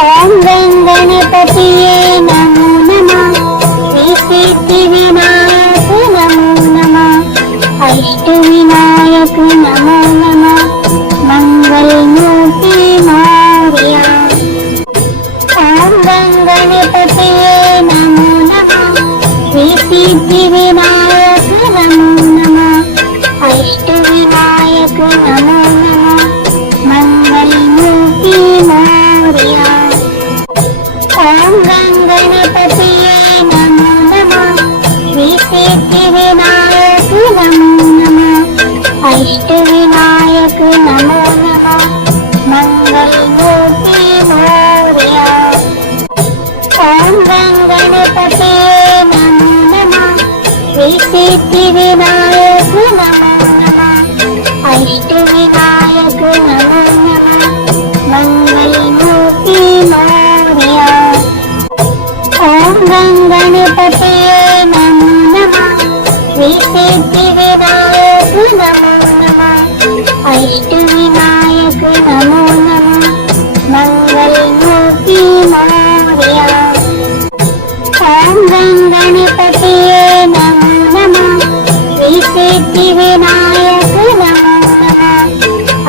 ఓం గం గణపతియే నమో నమః. శ్రీ సిద్ధి వినాయక నమో నమః. అష్ట వినాయక నమో నమః. మంగళ మూర్తి మోరియా. ఓం గం గణపతియే నమో నమః. శ్రీ సిద్ధి వినాయక నమో నమః. అష్ట వినాయక నమో నమః. మంగళ మూర్తి మోరియా. ఓం గం గణపతియే నమో నమః. శ్రీ సిద్ధి వినాయక నమో నమః. అష్ట వినాయక నమో నమః. మంగళ మూర్తి మోరియా. ఓం గం గణపతియే నమో నమః. శ్రీ సిద్ధి వినాయక నమో నమః. అష్ట వినాయక నమో నమః. మంగళ మూర్తి మోరియా. ఓం గం గణపతియే నమో నమః. శ్రీ సిద్ధి వినాయక నమో నమః. అష్ట వినాయక నమో నమః. మంగళ మూర్తి మోరియా. ఓం గం గణపతియే నమో నమః. శ్రీ సిద్ధి వినాయక నమో నమః.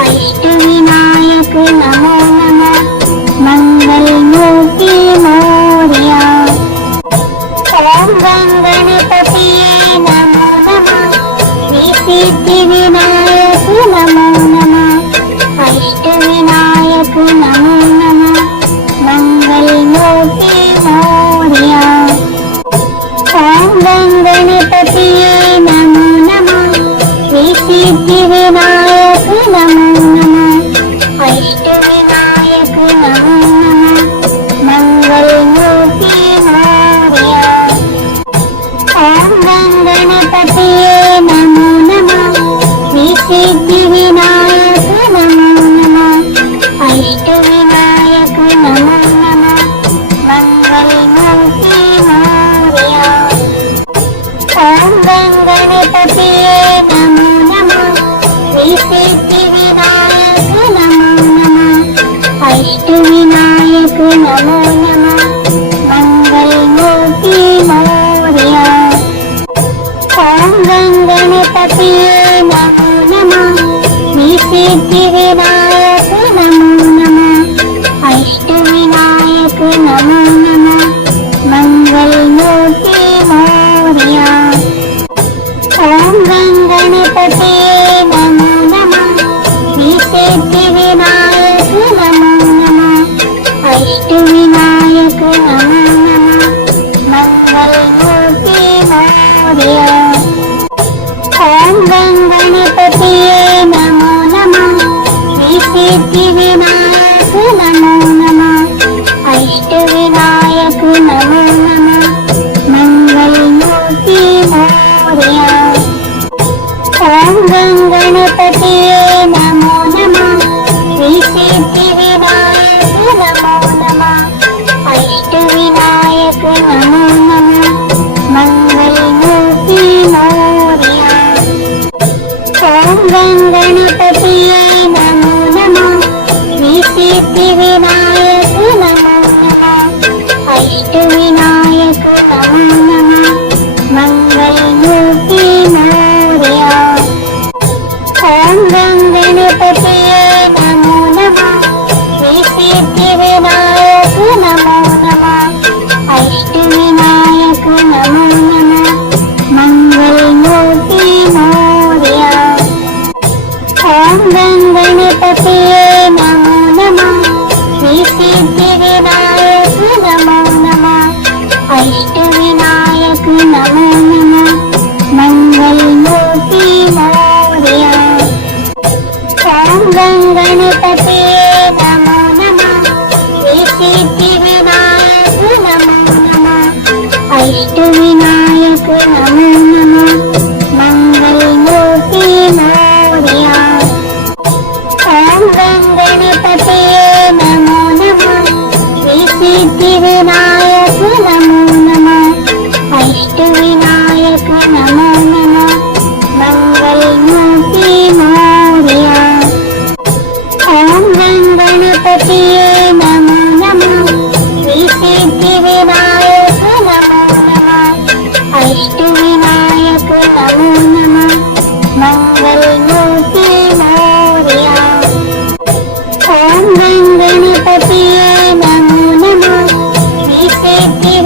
అష్ట వినాయక నమో నమః. మంగళ మూర్తి మోరియా. ఓం గం గణపతియే నమో నమః. శ్రీ సిద్ధి వినాయక నమో నమః. అష్ట వినాయక నమో నమః. మంగళ మూర్తి మోరియా. ఓం గం గణపతియే నమో నమః. శ్రీ సిద్ధి వినాయక నమో నమః. అష్ట వినాయక నమో నమః. మంగళ మూర్తి మోరియా. ఓం గం గణపతియే నమో నమః. శ్రీ సిద్ధి వినాయక నమో నమః. అష్ట వినాయక నమో నమః. మంగళ మూర్తి మోరియా. ఓం గం గణపతియే నమో నమః. శ్రీ సిద్ధి వినాయక నమో నమః. అష్ట వినాయక నమో నమః. మంగళ మూర్తి మోరియా. ఓం గం గణపతియే నమో నమః. శ్రీ సిద్ధి వినాయక నమో నమః. అష్ట వినాయక నమో నమః. మంగళ మూర్తి మోరియా. ఓం గం గణపతియే నమో నమః. శ్రీ సిద్ధి వినాయక నమో నమః. అష్ట వినాయక నమో నమః. మంగళ మూర్తి మోరియా. ఓం గం గణపతియే నమో నమః. శ్రీ సిద్ధి వినాయక నమో నమః. అష్ట వినాయక నమో నమః. మంగళ మూర్తి మోరియా. ఓం గం గణపతియే నమో నమః. శ్రీ సిద్ధి వినాయక నమో నమః. అష్ట వినాయక నమో నమః. మంగళ మూర్తి మోరియా. ఓం గం గణపతియే నమో నమః. శ్రీ సిద్ధి వినాయక నమో నమః. అష్ట వినాయక నమో నమః. మంగళ మూర్తి మోరియా. ఓం గం గణపతియే నమో నమః. శ్రీ సిద్ధి వినాయక నమో నమః. అష్ట వినాయక నమో నమః. మంగళ మూర్తి మోరియా. ఓం గం గణపతియే నమో నమః. శ్రీ गं गणपतये नमो नमः श्रीसिद्धिविनायक